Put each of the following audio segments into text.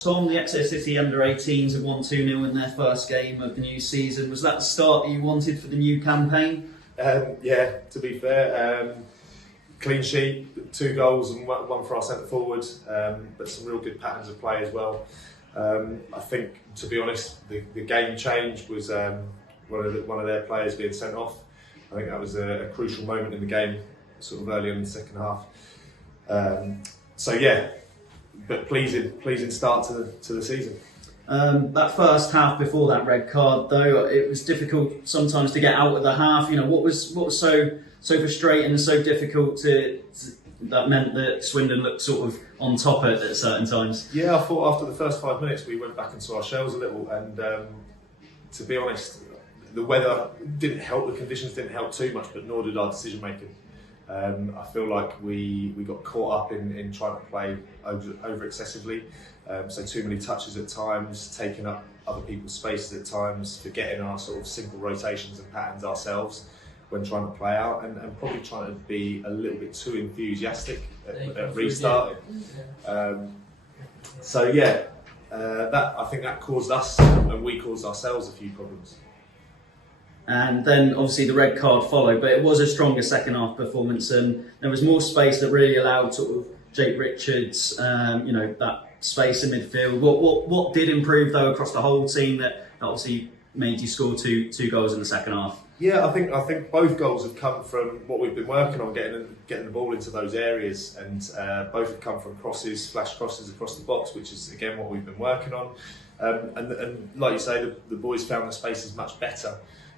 Tom, the Exeter City under-18s have won 2-0 in their first game of the new season. Was that the start that you wanted for the new campaign? Yeah, to be fair, clean sheet, 2 goals and one for our centre forward, but some real good patterns of play as well. I think, to be honest, the game change was one of their players being sent off. I think that was a crucial moment in the game, sort of early in the second half. So yeah. But pleasing start to the season. That first half before that red card, though, it was difficult sometimes to get out of the half. You know, what was so frustrating and so difficult that meant that Swindon looked sort of on top at certain times? Yeah, I thought after the first 5 minutes we went back into our shells a little, and to be honest, the weather didn't help. The conditions didn't help too much, but nor did our decision making. I feel like we got caught up in trying to play over excessively, so too many touches at times, taking up other people's spaces at times, forgetting our sort of simple rotations and patterns ourselves when trying to play out, and probably trying to be a little bit too enthusiastic at restarting. So yeah, I think that caused us, and we caused ourselves, a few problems. And then obviously the red card followed, but it was a stronger second half performance, and there was more space that really allowed sort of Jake Richards, that space in midfield. What did improve though across the whole team that obviously made you score two goals in the second half? Yeah, I think both goals have come from what we've been working on, getting the ball into those areas, and both have come from crosses, flash crosses across the box, which is again what we've been working on. And like you say, the boys found the spaces much better.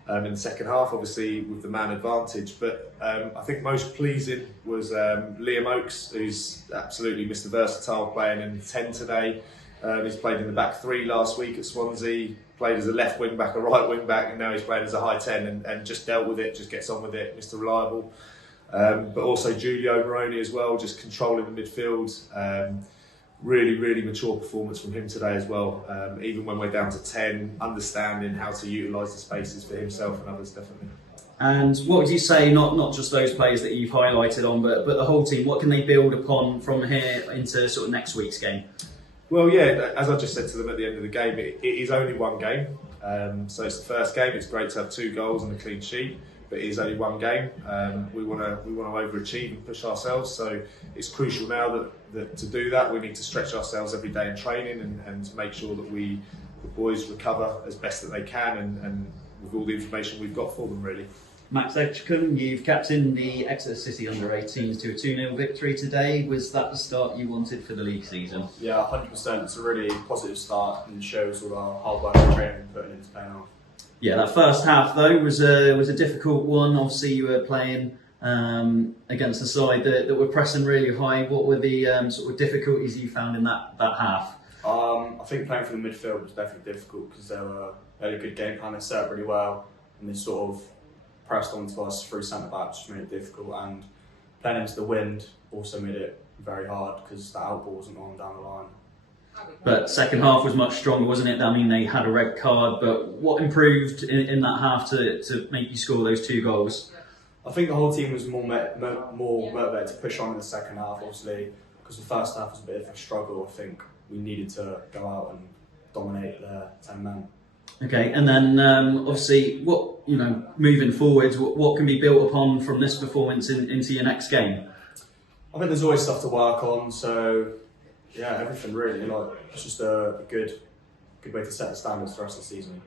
In the second half, obviously with the man advantage, but I think most pleasing was Liam Oakes, who's absolutely Mr. Versatile, playing in 10 today. He's played in the back 3 last week at Swansea, played as a left wing back, a right wing back, and now he's playing as a high 10 and just dealt with it, just gets on with it, Mr. Reliable. But also Giulio Moroni as well, just controlling the midfield. Really mature performance from him today as well. Even when we're down to 10, understanding how to utilise the spaces for himself and others, definitely. And what would you say, not just those players that you've highlighted on, but the whole team, what can they build upon from here into sort of next week's game? Well, yeah, as I just said to them at the end of the game, it is only one game. So it's the first game. It's great to have 2 goals and a clean sheet, but it is only one game. We want to overachieve and push ourselves. So it's crucial now that to do that, we need to stretch ourselves every day in training and make sure that the boys recover as best that they can, and with all the information we've got for them, really. Max Edgecombe, you've captained the Exeter City under-18s to a 2-0 victory today. Was that the start you wanted for the league season? Yeah, 100%. It's a really positive start and shows all our hard work and training putting into paying off. Yeah, that first half though was a difficult one. Obviously, you were playing against a side that were pressing really high. What were the sort of difficulties you found in that half? I think playing from the midfield was definitely difficult because they had a good game plan. They set up really well, and they sort of pressed onto us through centre backs, which made it difficult. And playing into the wind also made it very hard because the outball wasn't on down the line. But second half was much stronger, wasn't it? I mean, they had a red card, but what improved in that half to make you score those 2 goals? I think the whole team was more motivated to push on in the second half, obviously, because the first half was a bit of a struggle. I think we needed to go out and dominate the 10 men. Okay, and then obviously, moving forwards, what can be built upon from this performance into your next game? I think there's always stuff to work on, so yeah, everything really. It's just a good way to set the standards for the rest of the season.